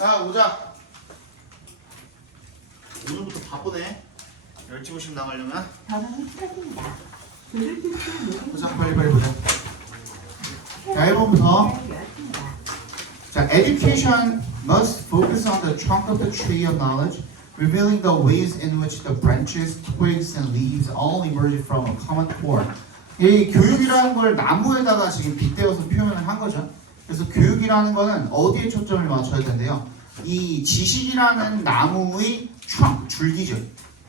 자, 오자. 오늘부터 바쁘네. 12시씩 나가려면. 전원이 켜집니다. 불을 끄시고 보자, 빨리 보자. 자, 1번부터. 자, education must focus on the trunk of the tree of knowledge, revealing the ways in which the branches, twigs, and leaves all emerge from a common core. 이 교육이라는 걸 나무에다가 지금 빗대어서 표현을 한 거죠. 그래서 교육이라는 거는 어디에 초점을 맞춰야 된대요? 이 지식이라는 나무의 trunk, 줄기죠.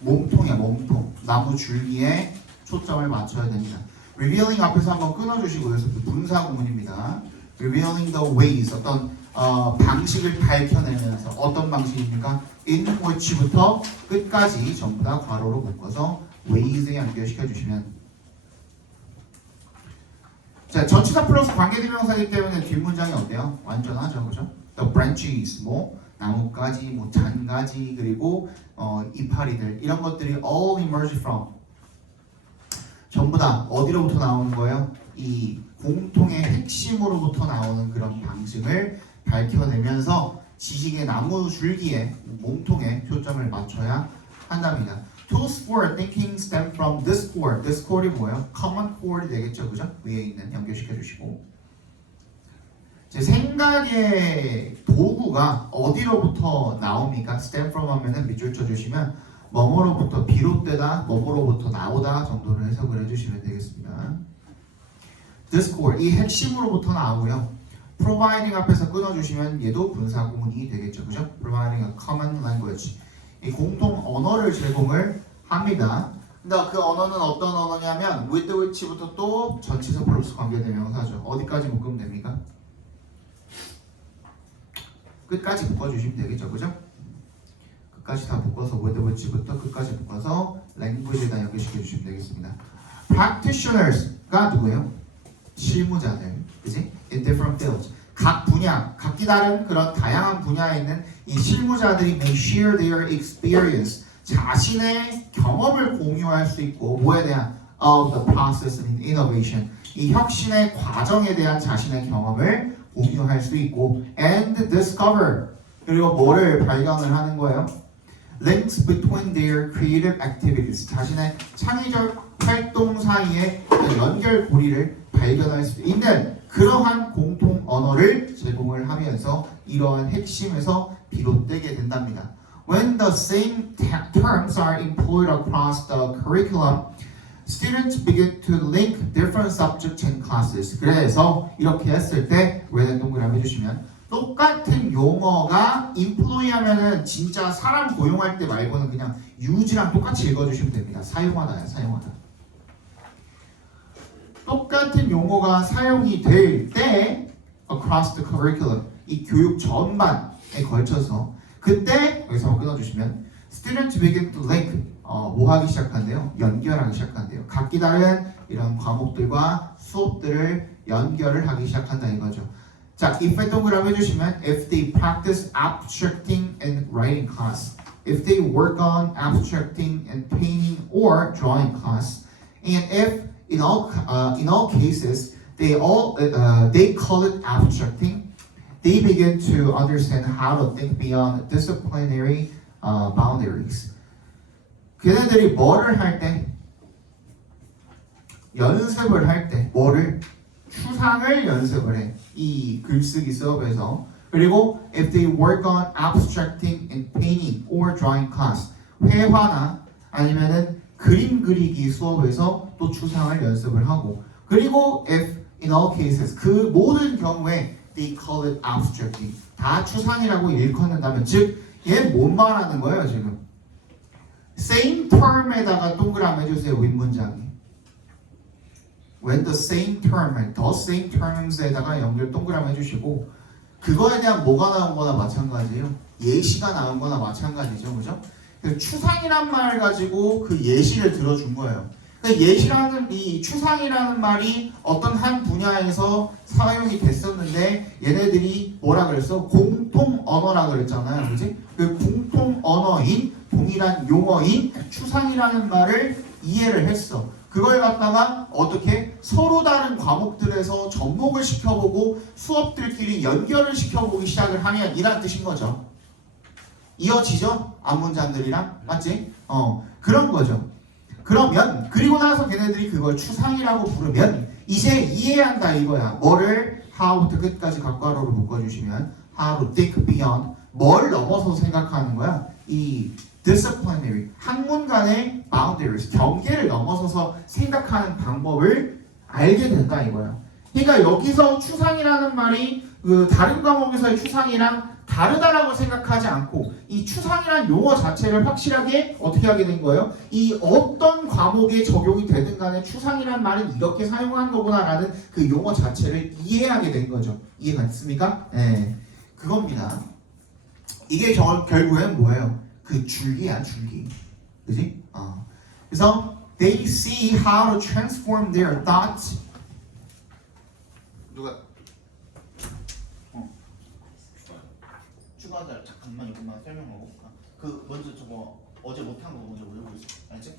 몸통이야, 몸통. 나무 줄기에 초점을 맞춰야 됩니다. revealing 앞에서 한번 끊어주시고 그래서 분사 구문입니다. revealing the ways, 어떤 방식을 밝혀내면서 어떤 방식입니까? in which부터 끝까지 전부 다 괄호로 묶어서 ways에 연결시켜 주시면. 자, 전치사 플러스 관계대명사이기 때문에 뒷문장이 어때요? 완전하죠, 그죠? The branches, 뭐 나뭇가지, 뭐 잔가지, 그리고 이파리들 이런 것들이 all emerge from 전부 다 어디로부터 나오는 거예요? 이 공통의 핵심으로부터 나오는 그런 방식을 밝혀내면서 지식의 나무 줄기에 몸통에 초점을 맞춰야 한답니다. Tools for thinking stem from discord. discord이 뭐예요? common chord이 되겠죠, 그죠? 위에 있는 연결시켜 주시고. 제 생각의 도구가 어디로부터 나옵니까? stem from 하면은 밑줄 쳐주시면 뭐뭐로부터 비롯되다, 뭐뭐로부터 나오다 정도로 해석을 해주시면 되겠습니다. discord, 이 핵심으로부터 나오고요. providing 앞에서 끊어주시면 얘도 분사 구문이 되겠죠, 그죠? providing a common language. 이 공통 언어를 제공을 합니다. 근데 그 언어는 어떤 언어냐면 with which부터 또 전치사 플러스 관계대명사죠. 어디까지 묶으면 됩니까? 끝까지 묶어주시면 되겠죠, 그죠? 끝까지 다 묶어서 with which부터 끝까지 묶어서 language에다 연결시켜 주시면 되겠습니다. practitioners가 누구예요? 실무자들, 그지? in different fields. 각 분야, 각기 다른 그런 다양한 분야에 있는 이 실무자들이 may share their experience, 자신의 경험을 공유할 수 있고 뭐에 대한 of the process and innovation, 이 혁신의 과정에 대한 자신의 경험을 공유할 수 있고 and discover, 그리고 뭐를 발견을 하는 거예요? links between their creative activities, 자신의 창의적 활동 사이에 연결고리를 발견할 수 있는 그러한 공통 언어를 제공을 하면서 이러한 핵심에서 비롯되게 된답니다. When the same terms are employed across the curriculum, students begin to link different subjects and classes. 그래서 이렇게 했을 때 왜 동그라미 해주시면 똑같은 용어가 employ 하면은 진짜 사람 고용할 때 말고는 그냥 use랑 똑같이 읽어주시면 됩니다. 사용하다야, 사용하다. 똑같은 용어가 사용이 될 때 across the curriculum, 이 교육 전반에 걸쳐서 그때 여기서 끊어주시면 students begin to link, 뭐 하기 시작한대요? 연결하기 시작한대요. 각기 다른 이런 과목들과 수업들을 연결을 하기 시작한다 이거죠. 자, if 동그라미 해주시면 if they practice abstracting and writing class, if they work on abstracting and painting or drawing class, and if in all cases they call it abstracting, they begin to understand how to think beyond disciplinary boundaries. 걔네들이 뭐를 할 때, 연습을 할 때, 뭐를 추상을 연습을 해. 이 글쓰기 수업에서. 그리고 if they work on abstracting and painting or drawing class, 회화나 아니면은 그림 그리기 수업에서 또 추상을 연습을 하고, 그리고 if in all cases, 그 모든 경우에 they call it abstracting, 다 추상이라고 일컫는다면, 즉 얘 뭔 말하는 거예요 지금? same term에다가 동그라미 해주세요. 윗문장이 when the same term, the same terms에다가 연결 동그라미 해주시고, 그거에 대한 뭐가 나온 거나 마찬가지예요. 예시가 나온 거나 마찬가지죠, 그죠? 추상이란 말 가지고 그 예시를 들어준 거예요. 예시라는 이 추상이라는 말이 어떤 한 분야에서 사용이 됐었는데 얘네들이 뭐라 그랬어? 공통 언어라 그랬잖아요, 그지? 그 공통 언어인 동일한 용어인 추상이라는 말을 이해를 했어. 그걸 갖다가 어떻게 서로 다른 과목들에서 접목을 시켜보고 수업들끼리 연결을 시켜보기 시작을 하면 이란 뜻인 거죠. 이어지죠? 앞문장들이랑 맞지? 그런 거죠. 그러면 그리고 나서 걔네들이 그걸 추상이라고 부르면 이제 이해한다 이거야. 뭐를 how부터 끝까지 각괄호로 묶어주시면 how to think beyond 뭘 넘어서 생각하는 거야? 이 disciplinary 학문 간의 boundaries 경계를 넘어서서 생각하는 방법을 알게 된다 이거야. 그러니까 여기서 추상이라는 말이 그 다른 과목에서의 추상이랑 다르다라고 생각하지 않고 이 추상이라는 용어 자체를 확실하게 어떻게 하게 된 거예요? 이 어떤 과목에 적용이 되든 간에 추상이라는 말은 이렇게 사용하는 거구나라는 그 용어 자체를 이해하게 된 거죠. 이해가 됐습니까? 네, 그겁니다. 이게 결국엔 뭐예요? 그 줄기야 줄기. 그지? 그래서 they see how to transform their thoughts. 누가 추가하자. 잠깐만 이것만 설명하고 볼까? 그 먼저 저거 어제 못한 거 먼저 외우고 있어. 알지?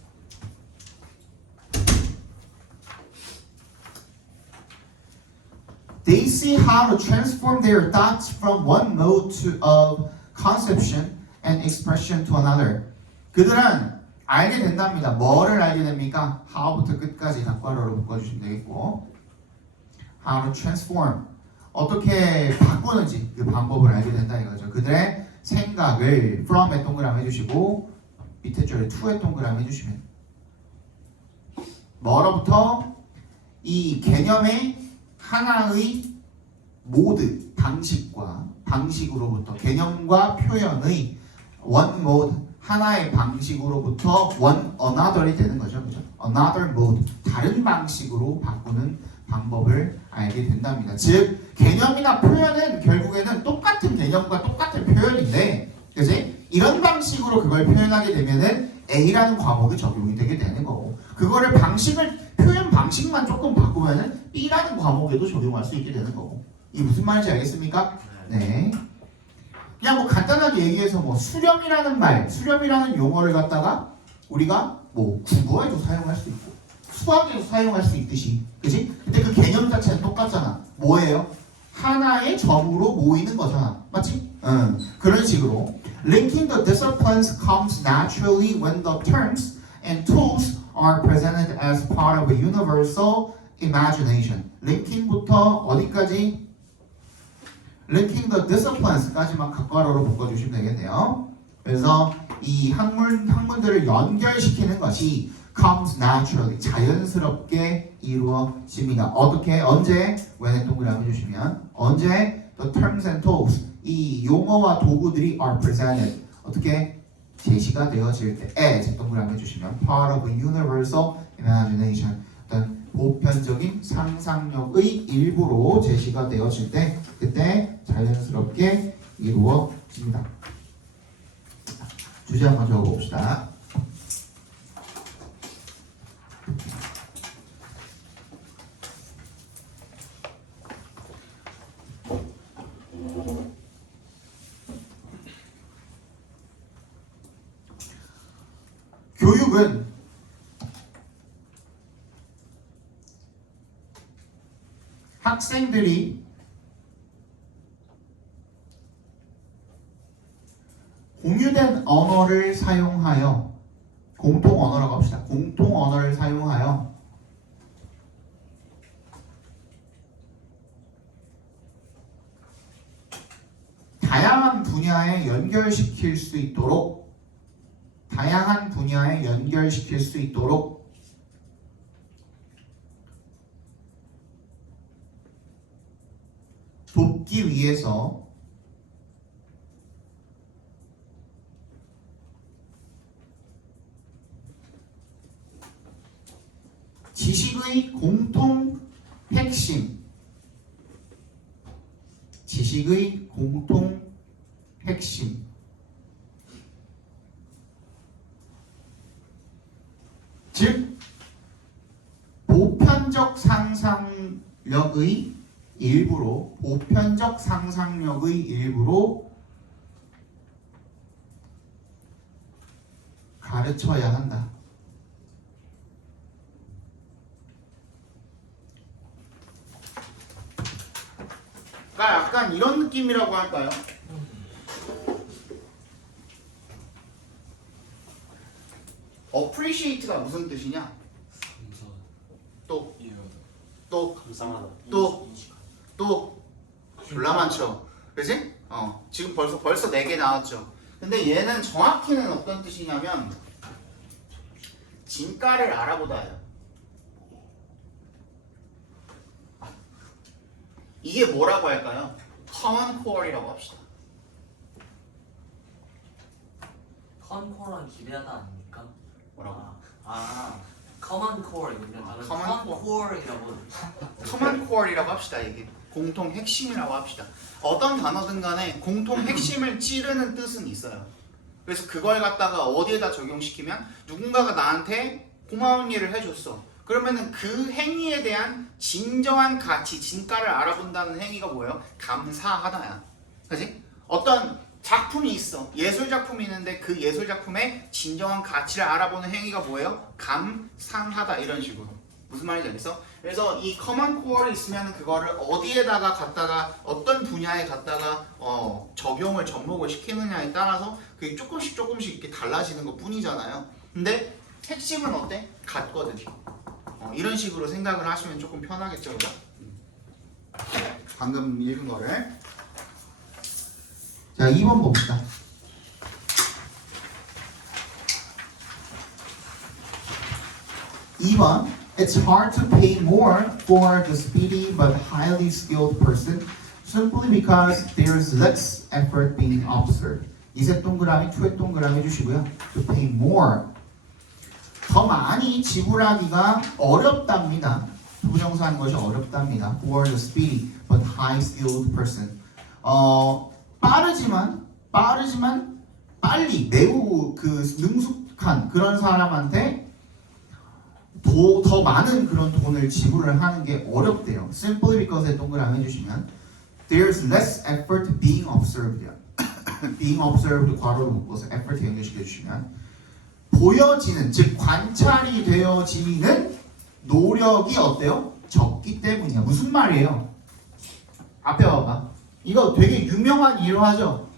They see how to transform their thoughts from one mode of conception and expression to another. 그들은 알게 된답니다. 뭐를 알게 됩니까? how부터 끝까지 닭괄호로 묶어주시면 되겠고 how to transform 어떻게 바꾸는지 그 방법을 알게 된다 이거죠. 그들의 생각을 from에 동그라미 해주시고 밑에 줄에 to에 동그라미 해주시면 뭐로부터 이 개념의 하나의 모드 방식으로부터 개념과 표현의 one mode 하나의 방식으로부터 one another이 되는 거죠. 그죠? another mode 다른 방식으로 바꾸는 방법을 알게 된답니다. 즉 개념이나 표현은 결국에는 똑같은 개념과 똑같은 표현인데 그지? 이런 방식으로 그걸 표현하게 되면은 A라는 과목이 적용이 되게 되는 거고 그거를 표현 방식만 조금 바꾸면은 B라는 과목에도 적용할 수 있게 되는 거고 이게 무슨 말인지 알겠습니까? 네. 그냥 뭐 간단하게 얘기해서 뭐 수렴이라는 용어를 갖다가 우리가 뭐 국어에도 사용할 수 있고 수학에도 사용할 수 있듯이 그지? 근데 그 개념 자체는 똑같잖아. 뭐예요? 하나의 점으로 모이는 거잖아. 맞지? 그런 식으로 linking the disciplines comes naturally when the terms and tools are presented as part of a universal imagination. linking부터 어디까지? linking the disciplines까지만 각괄호로 묶어주시면 되겠네요. 그래서 이 학문들을 연결시키는 것이 comes naturally 자연스럽게 이루어집니다. 어떻게? 언제? when에 동그라미 해주시면 언제? the terms and tools 이 용어와 도구들이 are presented 어떻게? 제시가 되어질 때 as 동그라미 해주시면 part of a universal imagination 어떤 보편적인 상상력의 일부로 제시가 되어질 때 그때 자연스럽게 이루어집니다. 주제 한번 적어봅시다. 교육은 학생들이 공유된 언어를 사용하여 공통 언어라고 합시다. 공통 언어를 사용하여 다양한 분야에 연결시킬 수 있도록 돕기 위해서 지식의 공통 핵심 즉 보편적 상상력의 일부로 가르쳐야 한다. 약간 이런 느낌이라고 할까요? appreciate가 무슨 뜻이냐? 또 감사하다. 또 졸라 많죠. 그지? 지금 벌써 4개 나왔죠. 근데 얘는 정확히는 어떤 뜻이냐면 진가를 알아보다예요. 이게 뭐라고 할까요? common core이라고 합시다. 컨코어는 기대하다 아닙니까? 뭐라고? 커먼 코어 이거는 Common 컨코어이라고. common core이라고 합시다. 이게 공통 핵심이라고 합시다. 어떤 단어든 간에 공통 핵심을 찌르는 뜻은 있어요. 그래서 그걸 갖다가 어디에다 적용시키면 누군가가 나한테 고마운 일을 해줬어. 그러면은 그 행위에 대한 진정한 가치, 진가를 알아본다는 행위가 뭐예요? 감사하다야. 그지? 어떤 작품이 있어. 예술 작품이 있는데 그 예술 작품의 진정한 가치를 알아보는 행위가 뭐예요? 감상하다. 이런 식으로. 무슨 말인지 알겠어? 그래서 이 커먼 코어를 있으면 그거를 어디에다가 갖다가 어떤 분야에 갖다가 적용을 접목을 시키느냐에 따라서 그게 조금씩 이렇게 달라지는 것 뿐이잖아요. 근데 핵심은 어때? 같거든. 이런 식으로 생각을 하시면 조금 편하겠죠, 그죠? 방금 읽은 거를. 자, 2번 봅시다. 2번. It's hard to pay more for the speedy but highly skilled person simply because there's less effort being observed. 이색 동그라미, 투의 동그라미 해주시고요. To pay more. 더 많이 지불하기가 어렵답니다. 부정사하는 것이 어렵답니다. For the speedy but high skilled person. 빠르지만 빨리 매우 그 능숙한 그런 사람한테 더 많은 그런 돈을 지불을 하는 게 어렵대요. Simply because에 동그라미 해주시면 There's less effort being observed. being observed 괄호로 묶어서 effort 연결시켜 주시면 보여지는 즉 관찰이 되어지는 노력이 어때요? 적기 때문이야. 무슨 말이에요? 앞에 봐봐. 이거 되게 유명한 일화죠.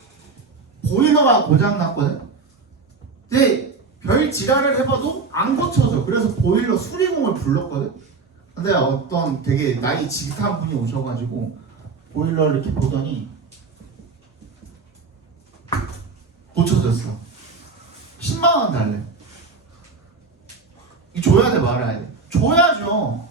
보일러가 고장났거든. 근데 별 지랄을 해봐도 안 고쳐져. 그래서 보일러 수리공을 불렀거든. 근데 어떤 되게 나이 지긋한 분이 오셔가지고 보일러를 이렇게 보더니 고쳐졌어. 10만 원 달래. 이거 줘야 돼 말아야 돼? 줘야죠.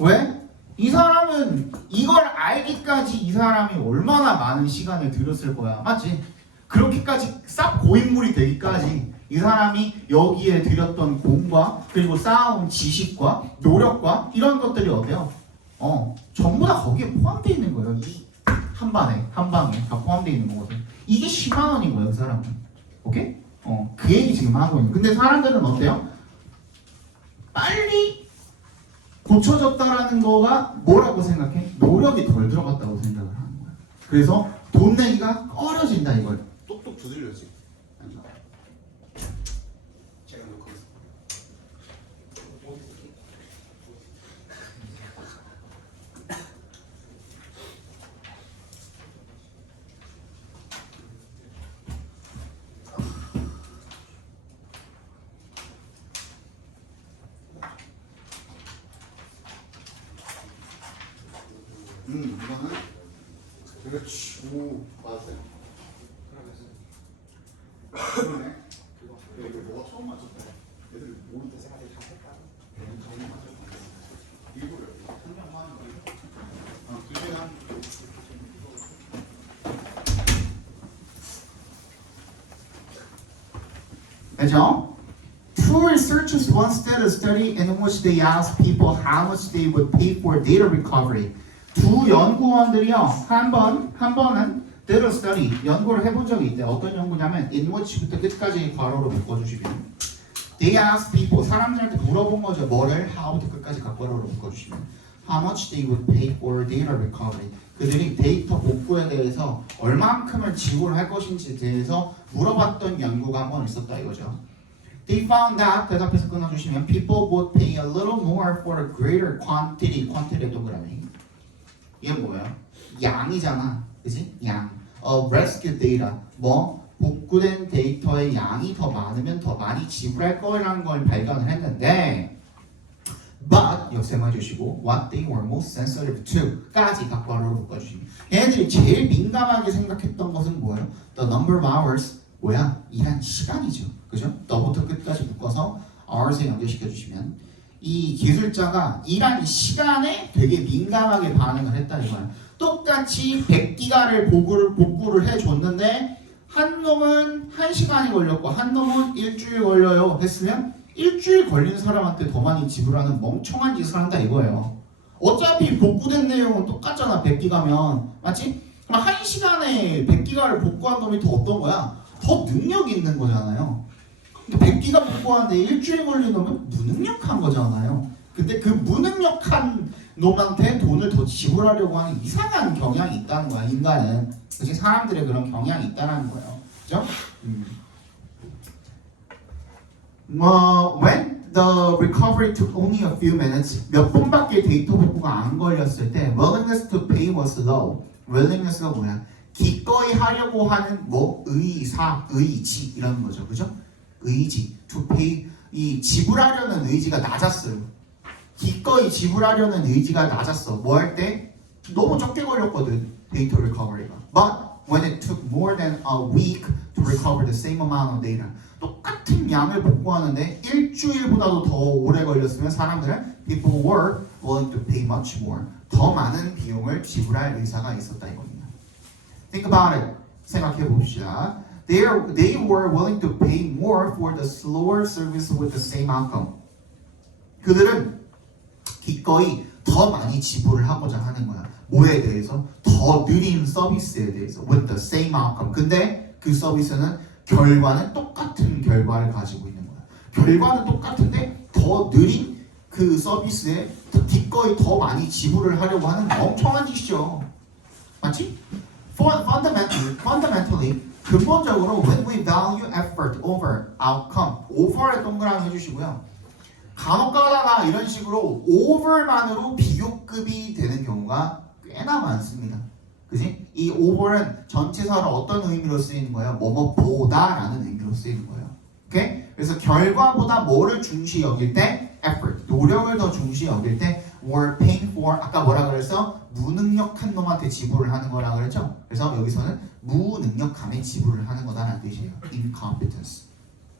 왜? 이 사람은 이걸 알기까지 이 사람이 얼마나 많은 시간을 들였을 거야. 맞지? 그렇게까지 싹 고인물이 되기까지 이 사람이 여기에 들였던 공과 그리고 쌓아온 지식과 노력과 이런 것들이 어때요? 전부 다 거기에 포함되어 있는 거예요. 이 한 방에 다 포함되어 있는 거거든. 이게 10만 원인 거예요, 그 사람은. 오케이? 그 얘기 지금 하고 있는. 근데 사람들은 어때요? 빨리 고쳐졌다라는 거가 뭐라고 생각해? 노력이 덜 들어갔다고 생각을 하는 거야. 그래서 돈 내기가 꺼려진다 이걸. 똑똑 두들려지. 제가 녹화했어. 이거는 그렇지. 오, 맞았어요. 그러네. 이거 뭐가 처음 맞췄다. 애들 모를 때 생각이 다 했다. 처음 맞췄다. 일부러 설명하는 거예요. 두 시간. 그죠? Two researchers once did a study in which they asked people how much they would pay for data recovery. 두 연구원들이요 한 번은 did a study 연구를 해본 적이 있대요. 어떤 연구냐면 in which부터 끝까지 괄호로 묶어주시면 they asked people 사람들한테 물어본 거죠. 뭐를 how부터 끝까지 괄호로 묶어주시면 how much they would pay for data recovery. 그들이 데이터 복구에 대해서 얼만큼을 지불할 것인지에 대해서 물어봤던 연구가 한 번 있었다 이거죠. They found that 대답해서 끊어주시면 people would pay a little more for a greater quantity. quantity의 동그라미. 이게 뭐예요? 양이잖아, 그지? 양. rescue data 뭐 복구된 데이터의 양이 더 많으면 더 많이 지불할 거라는 걸 발견을 했는데 but 역세만 해주시고 what they were most sensitive to까지 닭바로로 묶어주시면 얘네들이 제일 민감하게 생각했던 것은 뭐예요? The number of hours 뭐야? 일한 시간이죠, 그죠? 너부터 끝까지 묶어서 hours에 연결시켜 주시면 이 기술자가 일한 시간에 되게 민감하게 반응을 했다 이거야. 똑같이 100기가를 복구를 해줬는데 한 놈은 1시간이 걸렸고 한 놈은 일주일 걸려요 했으면 일주일 걸린 사람한테 더 많이 지불하는 멍청한 짓을 한다 이거예요. 어차피 복구된 내용은 똑같잖아. 100기가면 맞지? 그럼 1시간에 100기가를 복구한 놈이 더 어떤 거야? 더 능력이 있는 거잖아요. 100기가 복구하는데 일주일 걸린 놈은 무능력한 거잖아요. 근데 그 무능력한 놈한테 돈을 더 지불하려고 하는 이상한 경향이 있다는 거야. 인간은. 그치? 사람들의 그런 경향이 있다는 거예요. 그죠? When the recovery took only a few minutes, 몇 분밖에 데이터 복구가 안 걸렸을 때 willingness to pay was low. willingness가 뭐야? 기꺼이 하려고 하는 뭐 의지 이런 거죠, 그죠? 의지, to pay 이 지불하려는 의지가 낮았어요. 기꺼이 지불하려는 의지가 낮았어. 뭐 할 때? 너무 적게 걸렸거든 데이터 리커버리가. But when it took more than a week to recover the same amount of data. 똑같은 양을 복구하는데 일주일보다도 더 오래 걸렸으면 사람들은 people were willing to pay much more. 더 많은 비용을 지불할 의사가 있었다 이겁니다. Think about it. 생각해 봅시다. They were willing to pay more for the slower service with the same outcome. 그들은 기꺼이 더 많이 지불을 하고자 하는 거야. 뭐에 대해서? 더 느린 서비스에 대해서. With the same outcome. 근데 그 서비스는 결과는 똑같은 결과를 가지고 있는 거야. 결과는 똑같은데 더 느린 그 서비스에 기꺼이 더 많이 지불을 하려고 하는 멍청한 짓이죠. 맞지? Fundamentally 근본적으로 when we value effort over outcome, over에 동그라미 해주시고요. 간혹 가다가 이런 식으로 over만으로 비교급이 되는 경우가 꽤나 많습니다. 그지? 이 over는 전치사로 어떤 의미로 쓰이는 거예요? 뭐뭐보다라는 의미로 쓰이는 거예요. 오케이? 그래서 결과보다 뭐를 중시 여길 때 effort, 노력을 더 중시 여길 때 were paying for, 아까 뭐라 그랬어? 무능력한 놈한테 지불을 하는 거라 그랬죠? 그래서 여기서는 무능력함에 지불을 하는 거다라는 뜻이에요. incompetence.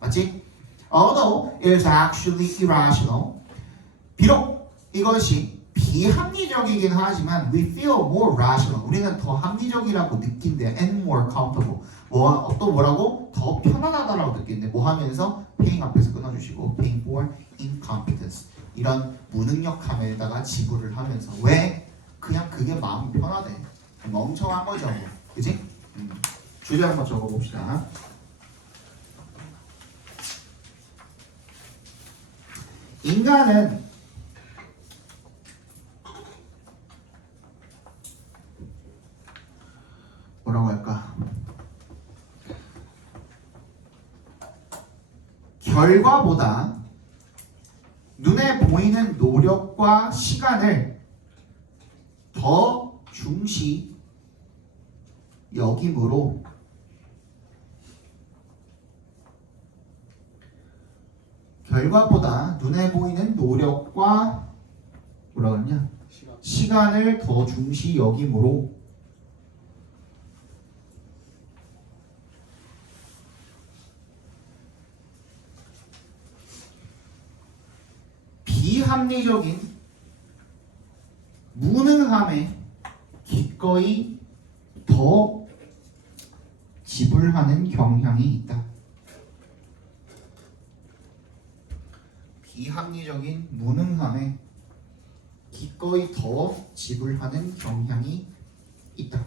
맞지? Although it is actually irrational, 비록 이것이 비합리적이긴 하지만 we feel more rational. 우리는 더 합리적이라고 느낀대. and more comfortable. 또 뭐라고? 더 편안하다라고 느낀대. 뭐 하면서? paying 앞에서 끊어주시고 paying for incompetence. 이런 무능력함에다가 지불을 하면서. 왜? 그냥 그게 마음이 편하대. 멍청한 거죠. 그치? 주제 한번 적어봅시다. 인간은 뭐라고 할까? 결과보다 눈에 보이는 노력과 시간을 더 중시 여김으로 결과보다 눈에 보이는 노력과 뭐라 그러냐? 시간을 더 중시 여김으로 비합리적인 무능함에 기꺼이 더 지불하는 경향이 있다. 비합리적인 무능함에 기꺼이 더 지불하는 경향이 있다.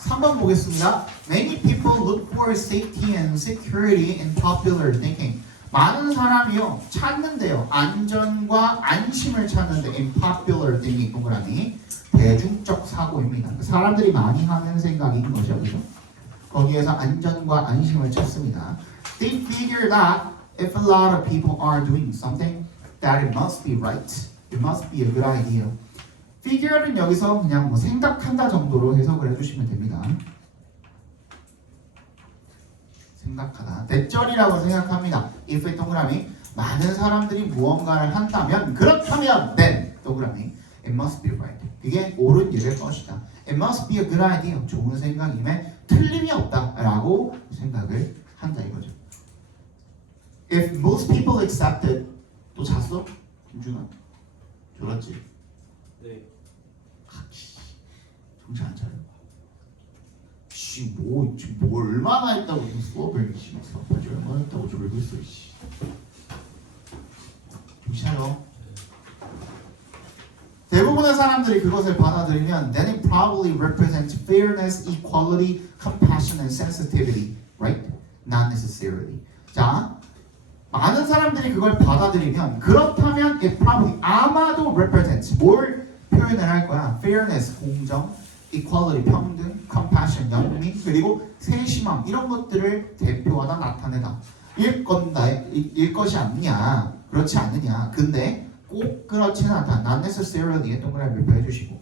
3번 보겠습니다. Many people look for safety and security in popular thinking. 많은 사람이요 찾는데요. 안전과 안심을 찾는데 in popular thinking 동그라미 대중적 사고입니다. 사람들이 많이 하는 생각인 거죠, 그죠? 거기에서 안전과 안심을 찾습니다. They figure that if a lot of people are doing something, that it must be right. It must be a good idea. figure는 여기서 그냥 뭐 생각한다 정도로 해석을 해주시면 됩니다. 생각하다. 대절이라고 생각합니다. if의 동그라미 많은 사람들이 무언가를 한다면 그렇다면 then 동그라미 it must be right. 그게 옳은 일일 것이다. It must be a good idea. 좋은 생각임에 틀림이 없다라고 생각을 한다 이거죠. If most people accept it. 또 잤어? 김준아? 졸았지? 네. 정신 안 차려. 지금 뭐 얼마나 했다고 지금 수업을 수업하지 얼마나 했다고 졸고 있어. 정신 차려. 대부분의 사람들이 그것을 받아들이면 then it probably represents fairness, equality, compassion, and sensitivity, right? Not necessarily. 자, 많은 사람들이 그걸 받아들이면 그렇다면 it probably 아마도 represents 뭘 표현을 할 거야? fairness, 공정, equality, 평등, compassion, 연민, 그리고 세심함 이런 것들을 대표하다 나타내다. 일 것이 아니냐, 그렇지 않느냐. 근데 꼭 그렇지는 않다. Not necessarily 동그라미 해주시고.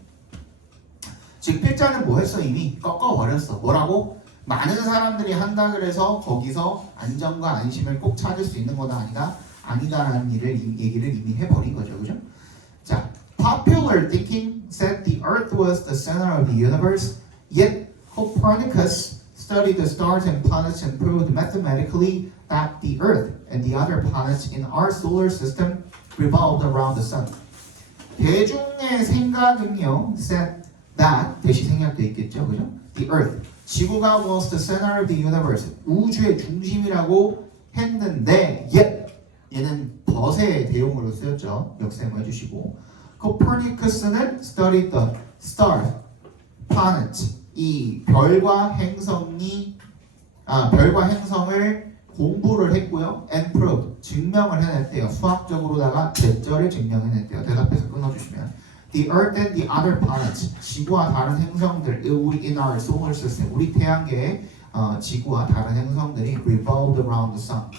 즉 필자는 뭐 했어? 이미 꺾어버렸어. 뭐라고? 많은 사람들이 한다 그래서 거기서 안정과 안심을 꼭 찾을 수 있는 거다 아니다라는 얘기를 이미 해버린 거죠, 그죠? 자, popular thinking said the Earth was the center of the universe, yet Copernicus studied the stars and planets and proved mathematically that the Earth and the other planets in our solar system revolved around the sun. 대중의 생각은요, said that 대시 생략돼 있겠죠, 그죠? The Earth, 지구가 was the center of the universe, 우주의 중심이라고 했는데, yet 얘는 but의 대용으로 쓰였죠. 역셈을 해주시고, Copernicus는 studied the stars, planets, 이 별과 행성을 공부를 했고요. And proved, 증명을 해냈대요. 수학적으로다가 대절을 증명해냈대요. 대답해서 끊어주시면 The Earth and the other planets, 지구와 다른 행성들, 우리 in our solar system, 우리 태양계의 지구와 다른 행성들이 revolved around the sun,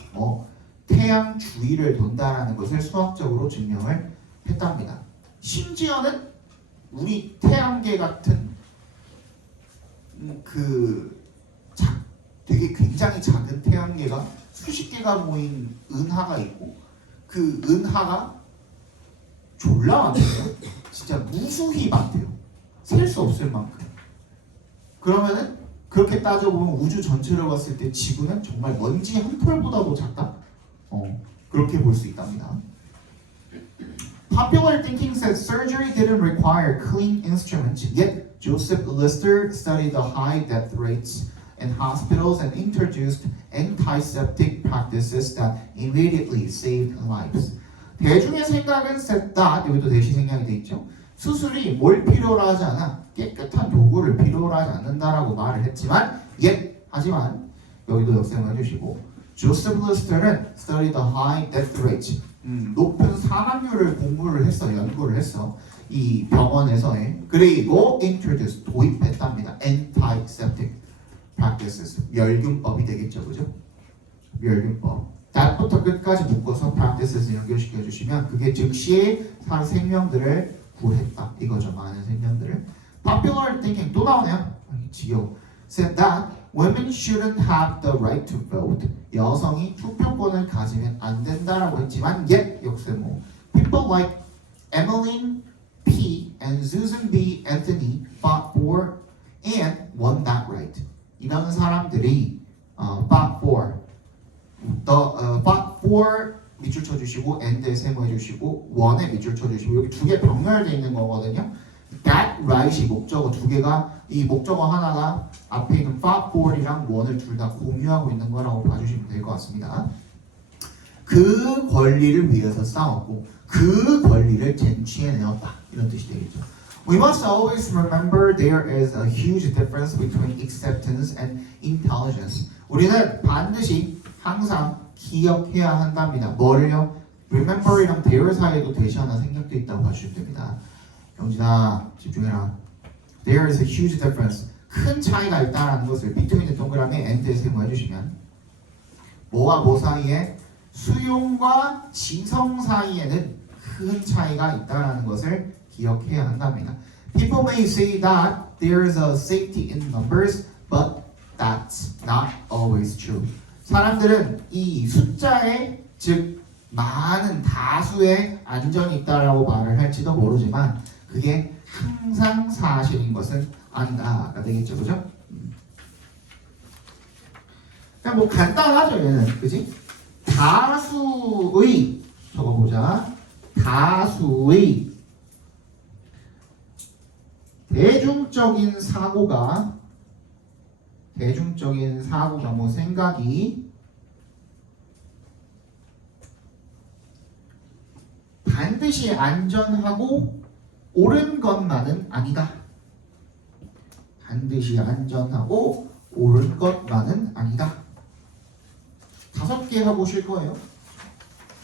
태양 주위를 돈다라는 것을 수학적으로 증명을 했답니다. 심지어는 우리 태양계 같은 되게 굉장히 작은 태양계가 수십 개가 모인 은하가 있고 그 은하가 졸라 많대요. 진짜 무수히 많대요. 셀 수 없을 만큼. 그러면은 그렇게 따져보면 우주 전체를 봤을 때 지구는 정말 먼지 한 톨보다도 작다? 그렇게 볼 수 있답니다. Popular thinking said surgery didn't require clean instruments, yet Joseph Lister studied the high death rates in hospitals and introduced antiseptic practices that immediately saved lives. 대중의 생각은 said that, 여기도 대시 생략이 돼 있죠. 수술이 뭘 필요로 하지 않아? 깨끗한 도구를 필요로 하지 않는다라고 말을 했지만 하지만 여기도 역셈을 해주시고 Joseph Lister는 studied the high death rate, 높은 사망률을 연구를 했어. 이 병원에서의. 그리고 introduce, 도입했답니다. antiseptic practices, 멸균법이 되겠죠, 그죠? 멸균법. that부터 끝까지 묶어서 practices 연결시켜 주시면 그게 즉시 생명들을 구했다 이거죠. 많은 생명들을. Popular thinking 또 나오네요. 지겨워. Said that women shouldn't have the right to vote. 여성이 투표권을 가지면 안 된다라고 했지만 역세모. People like Emmeline P. and Susan B. Anthony fought for and won that right. 이런 사람들이 fought for 밑줄 쳐주시고 and에 세모해주시고 one에 밑줄 쳐주시고 여기 두 개 병렬되어 있는 거거든요. that right이 목적어 두 개가 이 목적어 하나가 앞에 있는 fought for이랑 one을 둘 다 공유하고 있는 거라고 봐주시면 될 것 같습니다. 그 권리를 위해서 싸웠고 그 권리를 쟁취해내었다 이런 뜻이 되겠죠. We must always remember there is a huge difference between acceptance and intelligence. 우리는 반드시 항상 기억해야 한답니다. 뭐를요? Remember이랑 there 사이에도 대시 하나 생략돼 있다고 봐주시면 됩니다. 영진아 집중해라. There is a huge difference. 큰 차이가 있다는 것을 between의 동그라미 and에 세모해주시면 뭐와 뭐 사이에 수용과 지성 사이에는 큰 차이가 있다는 것을 기억해야 한답니다. People may say that there's a safety in numbers, but that's not always true. 사람들은 이 숫자에 즉 많은 다수의 안전이 있다라고 말을 할지도 모르지만 그게 항상 사실인 것은 아니다가 되겠죠, 그죠? 그냥 뭐 간단하죠, 얘는, 그지? 다수의 적어보자. 다수의 대중적인 사고가 뭐 생각이 반드시 안전하고 옳은 것만은 아니다. 반드시 안전하고 옳은 것만은 아니다. 5개 해보실 거예요.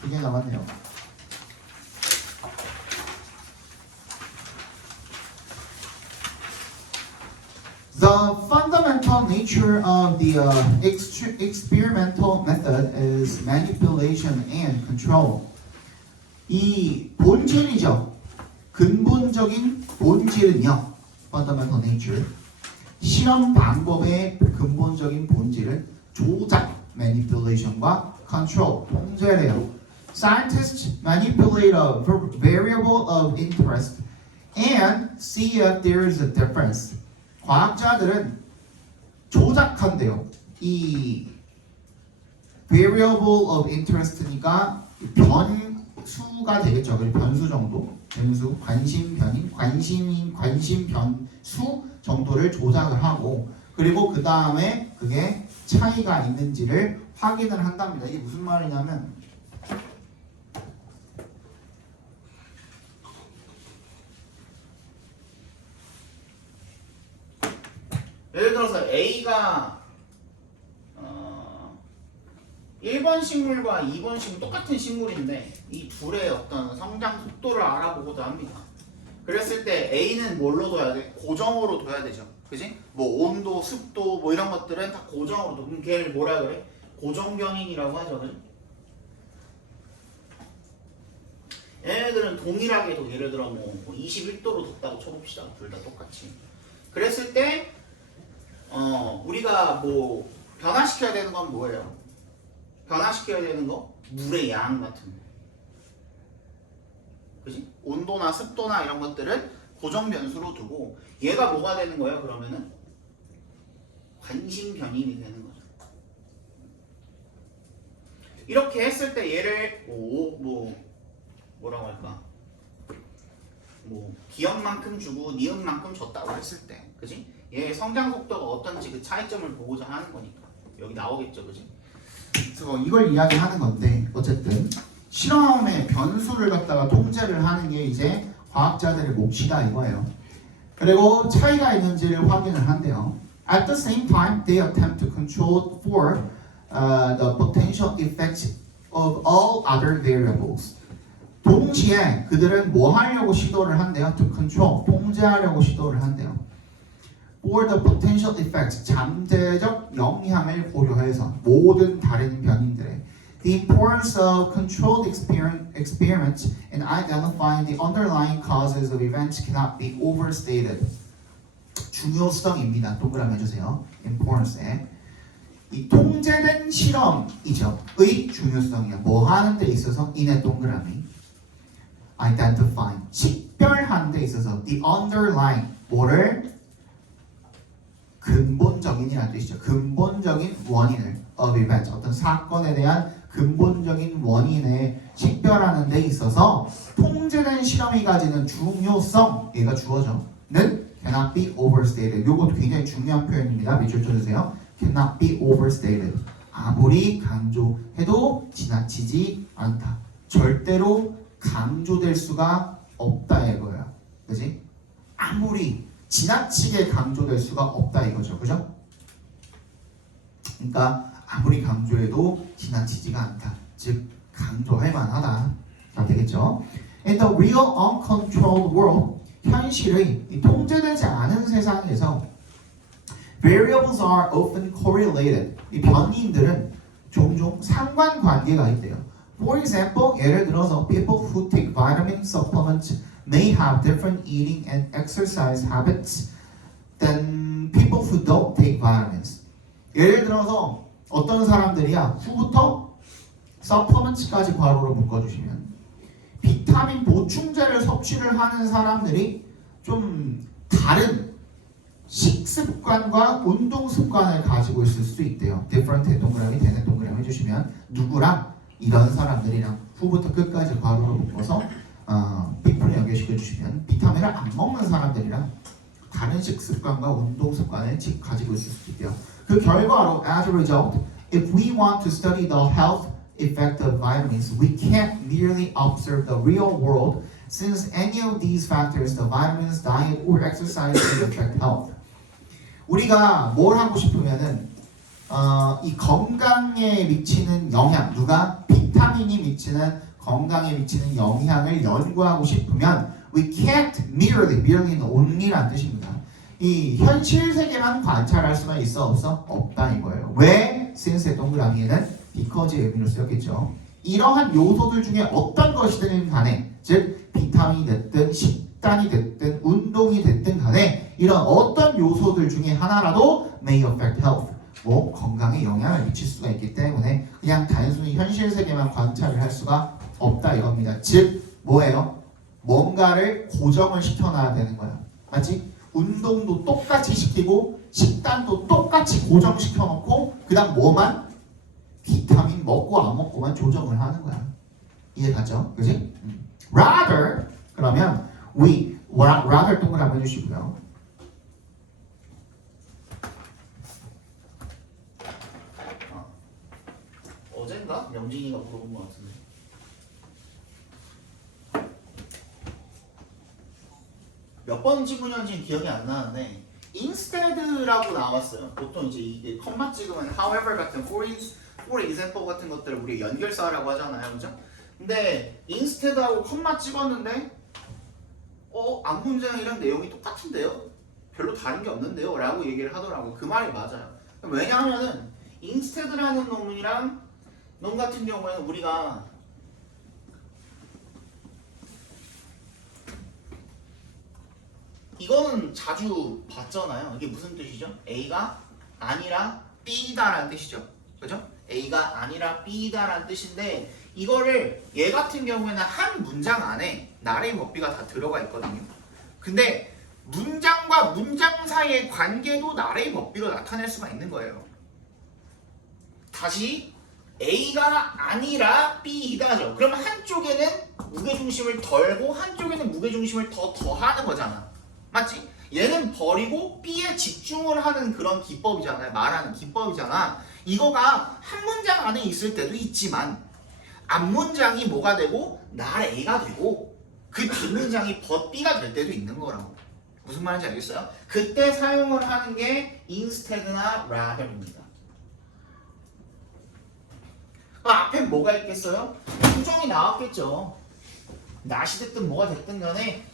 2개 남았네요. The fundamental nature of the experimental method is manipulation and control. 이 본질이죠. 근본적인 본질은요. fundamental nature. 실험 방법의 근본적인 본질은 조작, manipulation과 control, 통제래요. Scientists manipulate a variable of interest and see if there is a difference. 과학자들은 조작한대요. 이 variable of interest니까 변수가 되겠죠. 그리고 변수 정도, 변수, 관심 변인, 관심 변수 정도를 조작을 하고 그리고 그 다음에 그게 차이가 있는지를 확인을 한답니다. 이게 무슨 말이냐면 예를 들어서 A가 1번 식물과 2번 식물 똑같은 식물인데 이 둘의 어떤 성장 속도를 알아보고자 합니다. 그랬을 때 A는 뭘로 둬야 돼? 고정으로 둬야 되죠. 그지? 뭐 온도, 습도 뭐 이런 것들은 다 고정으로 둬. 그럼 걔를 뭐라 그래? 고정 변인이라고 하죠. 얘네들은 동일하게도 예를 들어 뭐 21도로 뒀다고 쳐봅시다. 둘 다 똑같이. 그랬을 때 우리가 뭐 변화시켜야 되는 건 뭐예요? 변화시켜야 되는 거? 물의 양 같은 거. 그지? 온도나 습도나 이런 것들은 고정 변수로 두고 얘가 뭐가 되는 거예요? 그러면은 관심 변인이 되는 거죠. 이렇게 했을 때 얘를 뭐라고 할까? 뭐 기억만큼 주고 니은만큼 줬다고 했을 때, 그지? 얘의 성장 속도가 어떤지 그 차이점을 보고자 하는 거니까 여기 나오겠죠, 그지? 그래서 이걸 이야기하는 건데 어쨌든 실험의 변수를 갖다가 통제를 하는 게 이제 과학자들의 몫이다 이거예요. 그리고 차이가 있는지를 확인을 한대요. At the same time, they attempt to control for the potential effects of all other variables. 동시에 그들은 뭐 하려고 시도를 한대요? To control, 통제하려고 시도를 한대요. For the potential effects, 잠재적 영향을 고려해서 모든 다른 변인들의 The importance of controlled experiments in identifying the underlying causes of events cannot be overstated. 중요성입니다. 동그라미 해주세요. Importance에 이 통제된 실험이죠. 의 중요성이야. 뭐 하는 데 있어서 인의 동그라미 identifying 식별하는 데 있어서 the underlying 뭐를 근본적인이라는 뜻이죠. 근본적인 원인을 of event 어떤 사건에 대한 근본적인 원인을 식별하는 데 있어서 통제된 실험이 가지는 중요성 얘가 주어져는 cannot be overstated. 요것도 굉장히 중요한 표현입니다. 밑줄 쳐주세요. cannot be overstated. 아무리 강조해도 지나치지 않다. 절대로 강조될 수가 없다 이거야. 그지? 아무리 지나치게 강조될 수가 없다 이거죠. 그죠? 그러니까 아무리 강조해도 지나치지가 않다. 즉 강조할 만하다. 자, 되겠죠? In the real uncontrolled world, 현실의 이 통제되지 않은 세상에서 variables are often correlated. 이 변인들은 종종 상관관계가 있대요. For example, 예를 들어서 people who take vitamin supplements may have different eating and exercise habits than people who don't take vitamins. 예를 들어서 어떤 사람들이야 후부터 supplements까지 괄호로 묶어주시면 비타민 보충제를 섭취를 하는 사람들이 좀 다른 식습관과 운동 습관을 가지고 있을 수 있대요. different 동그라미 되는 동그라미 해주시면 누구랑 이런 사람들이랑 후부터 끝까지 괄호로 묶어서 B풀에 연결시켜 주시면 비타민을 안 먹는 사람들이랑 다른 식습관과 운동 습관을 가지고 있을 수 있대요. 그 결과로 as a result, if we want to study the health effect of vitamins, we can't merely observe the real world since any of these factors, the vitamins, diet, or exercise can affect health. 우리가 뭘 하고 싶으면은 이 건강에 미치는 영향, 누가 비타민이 미치는 건강에 미치는 영향을 연구하고 싶으면 we can't merely는 only란 뜻입니다. 이 현실 세계만 관찰할 수만 있어 없어? 없다 이거예요. 왜? since의 동그라미에는 because의 의미로 쓰였겠죠. 이러한 요소들 중에 어떤 것이든 간에 즉 비타민이 됐든 식단이 됐든 운동이 됐든 간에 이런 어떤 요소들 중에 하나라도 may affect health 뭐 건강에 영향을 미칠 수가 있기 때문에 그냥 단순히 현실 세계만 관찰을 할 수가 없다 이겁니다. 즉 뭐예요? 뭔가를 고정을 시켜놔야 되는 거야. 맞지? 운동도 똑같이 시키고 식단도 똑같이 고정시켜놓고 그 다음 뭐만? 비타민 먹고 안 먹고만 조정을 하는 거야. 이해 갔죠? 그지? Rather 그러면 we rather 동그라미 해주시고요. 어젠가? 명진이가 물어본 것 같은데 몇 번 질문이었는지 기억이 안 나는데 instead라고 나왔어요. 보통 이제 이게 컴마 찍으면 however 같은 for example 같은 것들을 우리 연결사라고 하잖아요. 그죠? 근데 instead하고 컴마 찍었는데 앞문장이랑 내용이 똑같은데요? 별로 다른 게 없는데요? 라고 얘기를 하더라고요. 그 말이 맞아요. 왜냐하면은 instead라는 놈 같은 경우에는 우리가 이거는 자주 봤잖아요. 이게 무슨 뜻이죠? A가 아니라 B다라는 뜻이죠. 그죠? A가 아니라 B다라는 뜻인데 이거를 얘 같은 경우에는 한 문장 안에 나레이 법비가 다 들어가 있거든요. 근데 문장과 문장 사이의 관계도 나레이 법비로 나타낼 수가 있는 거예요. 다시 A가 아니라 B이다죠. 그러면 한쪽에는 무게중심을 덜고 한쪽에는 무게중심을 더 더하는 거잖아. 맞지? 얘는 버리고 B에 집중을 하는 그런 기법이잖아요. 말하는 기법이잖아. 이거가 한 문장 안에 있을 때도 있지만 앞문장이 뭐가 되고 날 A가 되고 그 뒷문장이 B가 될 때도 있는 거라고. 무슨 말인지 알겠어요? 그때 사용을 하는 게 instead나 rather입니다. 앞에 뭐가 있겠어요? 부정이 나왔겠죠. not이 됐든 뭐가 됐든 간에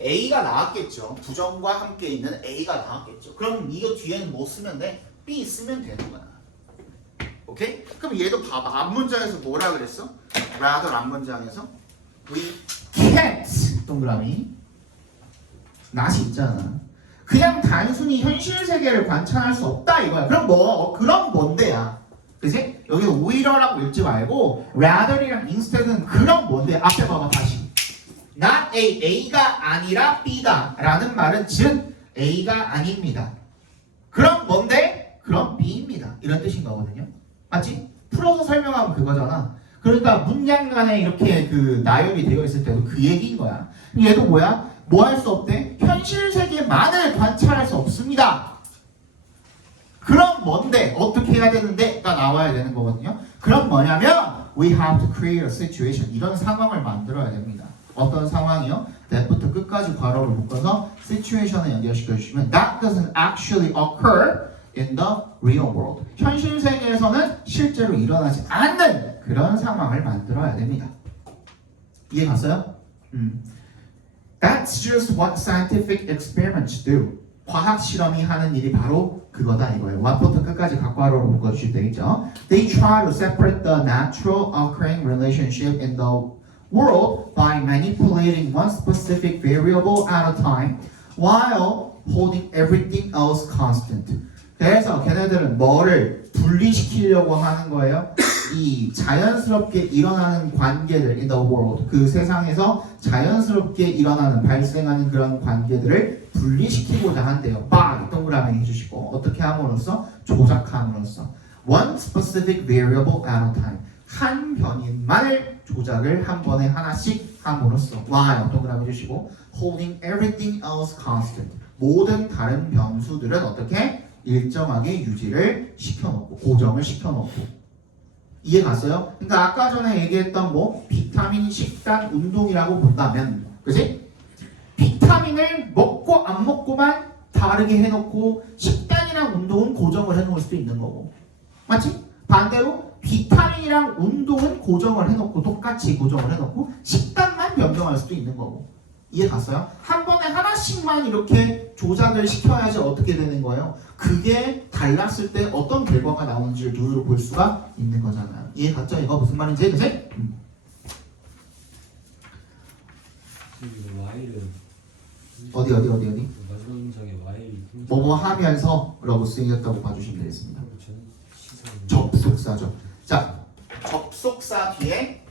A가 나왔겠죠. 부정과 함께 있는 A가 나왔겠죠. 그럼 이거 뒤에는 뭐 쓰면 돼? B 쓰면 되는 거야. 오케이? 그럼 얘도 봐봐. 앞문장에서 뭐라 그랬어? rather 앞문장에서 we can't 동그라미 not이 있잖아. 그냥 단순히 현실 세계를 관찰할 수 없다 이거야. 그럼 그럼 뭔데야? 그치? 여기 오히려라고 읽지 말고 rather이랑 instead은 그럼 뭔데? 앞에 봐봐 다시. not A, A가 아니라 B다 라는 말은 즉 A가 아닙니다. 그럼 뭔데? 그럼 B입니다. 이런 뜻인 거거든요. 맞지? 풀어서 설명하면 그거잖아. 그러니까 문장 간에 이렇게 그 나열이 되어 있을 때도 그 얘기인 거야. 얘도 뭐야? 뭐 할 수 없대? 현실 세계만을 관찰할 수 없습니다. 그럼 뭔데? 어떻게 해야 되는데?가 나와야 되는 거거든요. 그럼 뭐냐면 we have to create a situation. 이런 상황을 만들어야 됩니다. 어떤 상황이요? that부터 끝까지 괄호를 묶어서 situation을 연결시켜 주시면 that doesn't actually occur in the real world. 현실 세계에서는 실제로 일어나지 않는 그런 상황을 만들어야 됩니다. 이해 갔어요? That's just what scientific experiments do. 과학 실험이 하는 일이 바로 그거다 이거예요. What부터 끝까지 각괄호로 묶어주시면 되겠죠. They try to separate the natural occurring relationship in the world by manipulating one specific variable at a time while holding everything else constant. 그래서 걔네들은 뭐를 분리시키려고 하는 거예요? 이 자연스럽게 일어나는 관계들 in the world, 그 세상에서 자연스럽게 일어나는 발생하는 그런 관계들을 분리시키고자 한대요. by 동그라미 해주시고 어떻게 함으로써? 조작함으로써 one specific variable at a time, 한 변인만을 조작을 한 번에 하나씩 함으로써 while 동그라미 해주시고 holding everything else constant, 모든 다른 변수들은 어떻게? 일정하게 유지를 시켜놓고 고정을 시켜놓고. 이해 갔어요? 그러니까 아까 전에 얘기했던 뭐 비타민, 식단, 운동이라고 본다면, 그지? 비타민을 먹고 안 먹고만 다르게 해놓고 식단이랑 운동은 고정을 해놓을 수도 있는 거고, 맞지? 반대로 비타민이랑 운동은 고정을 해놓고 똑같이 고정을 해놓고 식단만 변경할 수도 있는 거고. 이해 갔어요? 한 번에 하나씩만 이렇게 조작을 시켜야지 어떻게 되는 거예요? 그게 달랐을 때 어떤 결과가 나오는지를 눈으로 볼 수가 있는 거잖아요. 이해 갔죠? 이거 무슨 말인지, 그치? 지금 Y를 어디? 마지막 문장에 Y 뭐뭐 하면서 라고 쓰였다고 봐주시면 되겠습니다. 저는 시선 접속사죠. 자, 접속사 뒤에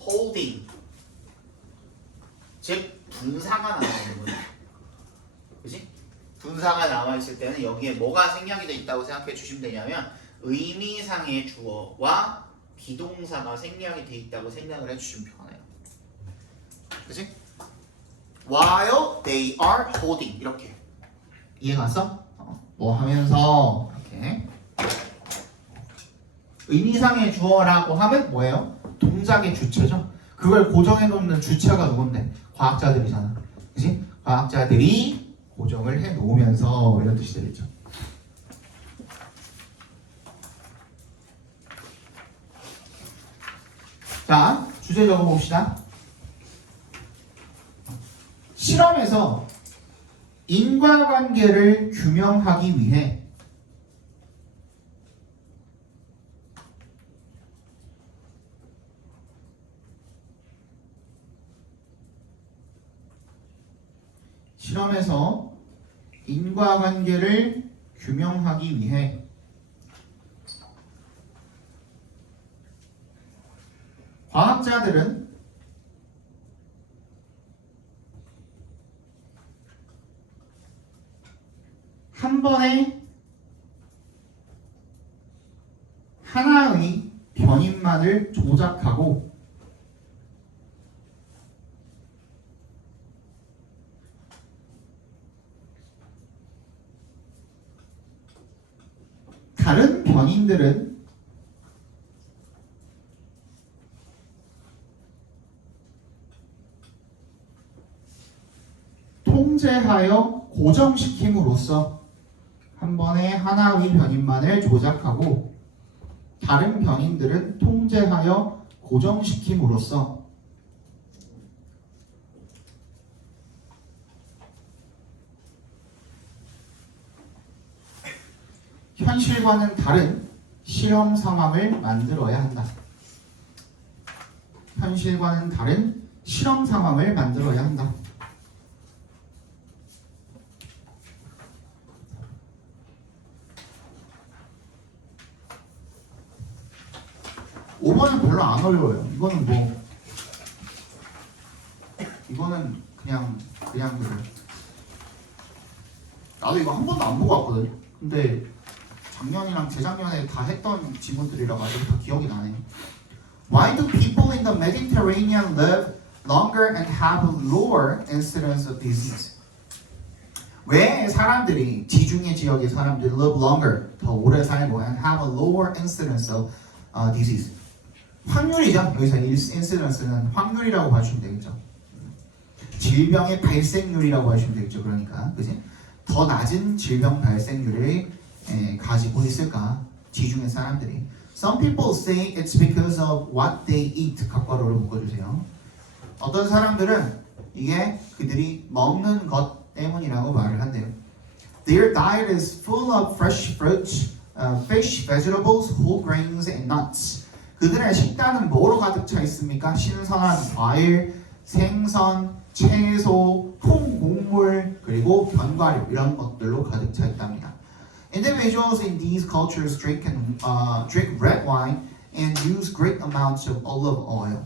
holding, 즉 분사가 나와 있는 거죠. 그렇지? 분사가 나와 있을 때는 여기에 뭐가 생략이 돼 있다고 생각해 주시면 되냐면 의미상의 주어와 비동사가 생략이 돼 있다고 생각을 해 주시면 편해요. 그렇지? While they are holding, 이렇게 이해 갔어? 뭐 하면서 이렇게 의미상의 주어라고 하면 뭐예요? 동작의 주체죠. 그걸 고정해 놓는 주체가 누군데? 과학자들이잖아. 그치? 과학자들이 고정을 해 놓으면서 이런 뜻이 되겠죠. 자, 주제 적어 봅시다. 실험에서 인과관계를 규명하기 위해 인과관계를 규명하기 위해 과학자들은 한 번에 하나의 변인만을 조작하고 다른 변인들은 통제하여 고정시킴으로써 한 번에 하나의 변인만을 조작하고 다른 변인들은 통제하여 고정시킴으로써 현실과는 다른 실험 상황을 만들어야 한다. 현실과는 다른 실험 상황을 만들어야 한다. 5번은 별로 안 어려워요. 이거는 그냥 나도 이거 한 번도 안 보고 왔거든. 근데 작년이랑 재작년에 다 했던 지문들이라 가지고 다 기억이 나네. Why do people in the Mediterranean live longer and have lower incidence of disease? 왜 사람들이 지중해 지역의 사람들이 live longer, 더 오래 살고 and have a lower incidence of disease? 확률이죠. 여기서 incidence는 확률이라고 봐주시면 되겠죠. 질병의 발생률이라고 하시면 되겠죠. 그러니까 그지? 더 낮은 질병 발생률을 가지고 있을까? 지중해 사람들이. Some people say it's because of what they eat. 각괄호를 묶어주세요. 어떤 사람들은 이게 그들이 먹는 것 때문이라고 말을 한대요. Their diet is full of fresh fruits, fish, vegetables, whole grains, and nuts. 그들의 식단은 뭐로 가득 차 있습니까? 신선한 과일, 생선, 채소, 통곡물, 그리고 견과류 이런 것들로 가득 차 있답니다. Individuals in these cultures drink red wine and use great amounts of olive oil.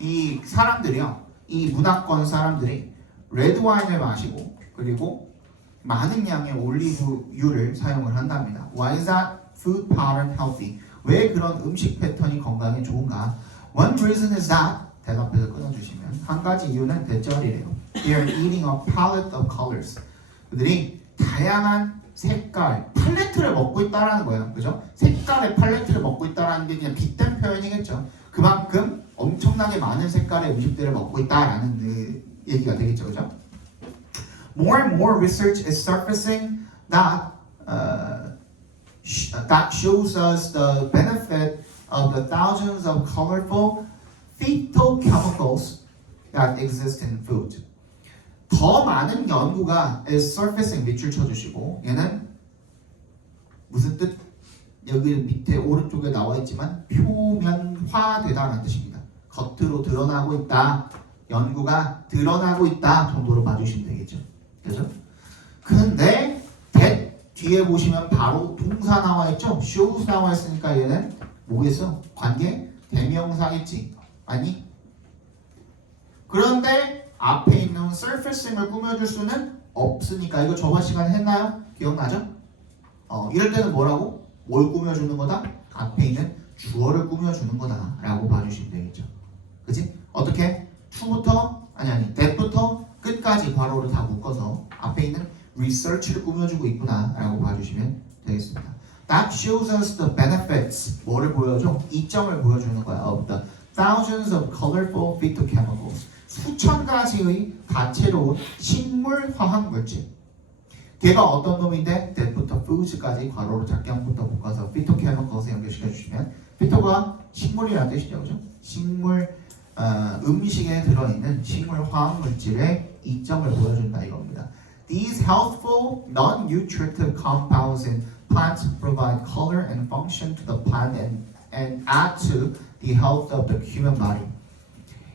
이 사람들이요, 이 문화권 사람들이 레드 와인을 마시고 그리고 많은 양의 올리브유를 사용을 한답니다. Why is that food pattern healthy? 왜 그런 음식 패턴이 건강에 좋은가? One reason is that 대답해서 끊어주시면 한 가지 이유는 대절이래요. They are eating a palette of colors. 그들이 다양한 색깔, 팔레트를 먹고 있다라는 거예요. 그죠? 색깔의 팔레트를 먹고 있다라는 게 그냥 빗댄 표현이겠죠. 그만큼 엄청나게 많은 색깔의 음식들을 먹고 있다라는 그 얘기가 되겠죠. 그죠? More and more research is surfacing that that shows us the benefit of the thousands of colorful phytochemicals that exist in food. 더 많은 연구가 is surfacing 밑줄 쳐주시고 얘는 무슨 뜻? 여기 밑에 오른쪽에 나와 있지만 표면화되다라는 뜻입니다. 겉으로 드러나고 있다. 연구가 드러나고 있다 정도로 봐주시면 되겠죠. 그죠? 근데 that 뒤에 보시면 바로 동사 나와 있죠. shows 나와 있으니까 얘는 뭐겠어? 관계 대명사겠지. 아니? 그런데 앞에 있는 surfacing을 꾸며줄 수는 없으니까 이거 저번 시간에 했나요? 기억나죠? 이럴 때는 뭐라고? 뭘 꾸며주는 거다? 앞에 있는 주어를 꾸며주는 거다 라고 봐주시면 되겠죠. 그치? 어떻게? to부터 that부터 끝까지 괄호를 다 묶어서 앞에 있는 research를 꾸며주고 있구나 라고 봐주시면 되겠습니다. That shows us the benefits. 뭐를 보여줘? 이점을 보여주는 거야. Of the thousands of colorful phytochemicals. 수천 가지의 다채로운 식물 화학 물질. 걔가 어떤 놈인데 that부터 foods까지 괄호로 작경부터 묶어서 phytochemicals 연결시켜 주시면 phyto가 식물이라는 뜻이죠. 그죠? 식물 음식에 들어있는 식물 화학 물질의 이점을 보여준다 이겁니다. These healthful, non-nutritive compounds in plants provide color and function to the plant and add to the health of the human body.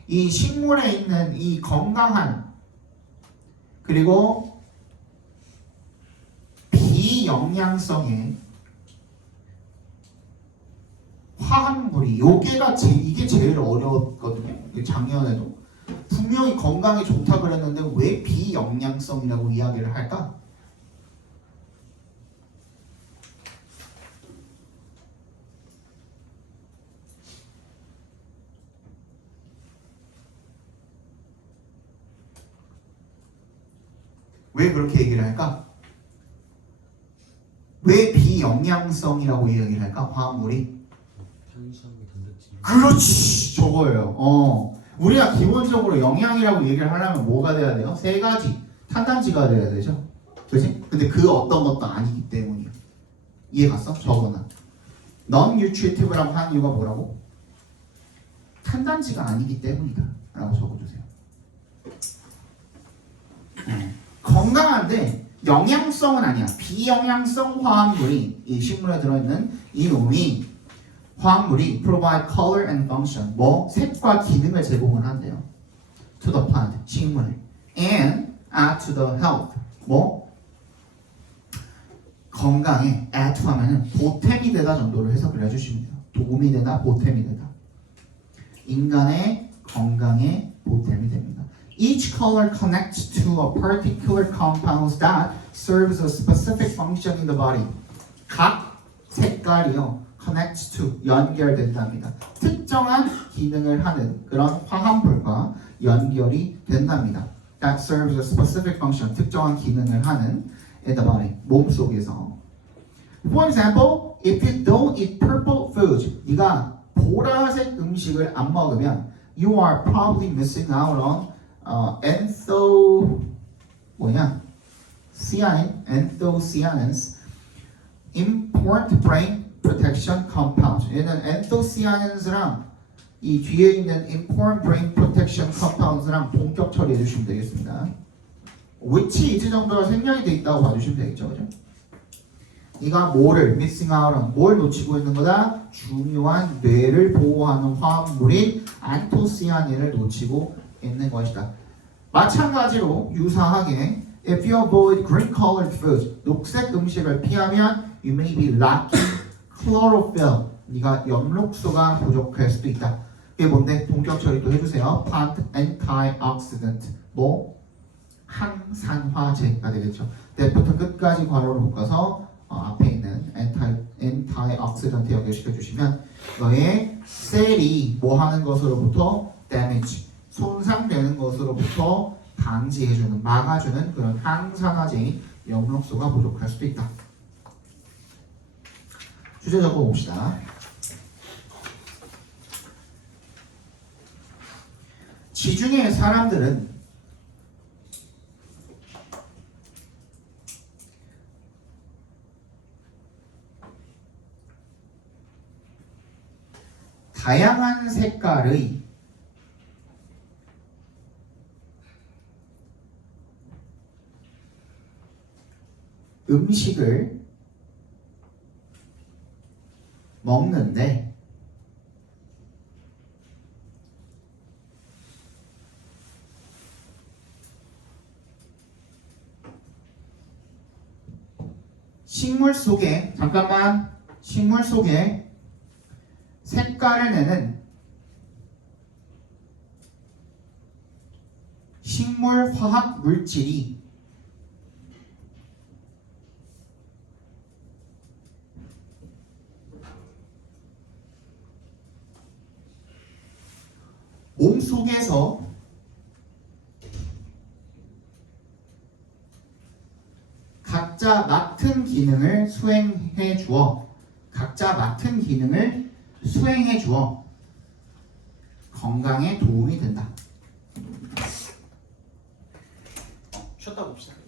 이 식물에 있는 이 건강한 그리고 비영양성의 화학물이 이게 제일 어려웠거든요. 작년에도 분명히 건강에 좋다 그랬는데 왜 비영양성이라고 이야기를 할까? 왜 그렇게 얘기를 할까? 왜 비영양성이라고 이야기를 할까? 화학물이? 탄수화물, 단백질. 그렇지! 저거예요. 우리가 기본적으로 영양이라고 얘기를 하려면 뭐가 돼야 돼요? 세 가지. 탄단지가 돼야 되죠. 그치? 근데 그 어떤 것도 아니기 때문이야. 이해 갔어? 저거는. non-nutritive라고 하는 이유가 뭐라고? 탄단지가 아니기 때문이다. 라고 적어주세요. 건강한데 영양성은 아니야. 비영양성 화학물이 이 식물에 들어있는 이 놈이 화학물이 provide color and function 색과 기능을 제공을 한대요. to the plant 식물에 and add to the health 건강에 add to 하면은 보탬이 되다 정도로 해석을 해주시면 돼요. 도움이 되다 보탬이 되다. 인간의 건강에 보탬이 됩니다. Each color connects to a particular compound that serves a specific function in the body. 각 색깔이요. connects to 연결된답니다. 특정한 기능을 하는 그런 화합물과 연결이 된답니다. That serves a specific function. 특정한 기능을 하는 in the body. 몸 속에서. For example, if you don't eat purple food, 네가 보라색 음식을 안 먹으면 you are probably missing out on anthocyanins, important brain protection compound. 얘는 anthocyaниns랑 이 뒤에 있는 important brain protection compounds랑 동격 처리해 주시면 되겠습니다. which is 정도가 생략이 돼 있다고 봐주시면 되겠죠, 그죠? 네가 뭐를 missing out은 뭘 놓치고 있는 거다? 중요한 뇌를 보호하는 화합물인 안토시아닌을 놓치고 있는 것이다. 마찬가지로 유사하게 if you avoid green colored foods 녹색 음식을 피하면 you may be lacking chlorophyll 네가 엽록소가 부족할 수도 있다. 이게 뭔데? 동격 처리도 해주세요. plant antioxidant 뭐? 항산화제가 되겠죠. 때부터 끝까지 괄호를 묶어서 앞에 있는 antioxidant 연결시켜 주시면 너의 셀이 뭐 하는 것으로부터 damage 손상되는 것으로부터 방지해주는 막아주는 그런 항산화제인 엽록소가 부족할 수도 있다. 주제 적어봅시다. 지중해 사람들은 다양한 색깔의 음식을 먹는데 식물 속에 색깔을 내는 식물 화학 물질이 몸 속에서 각자 맡은 기능을 수행해 주어 건강에 도움이 된다. 쉬었다 봅시다.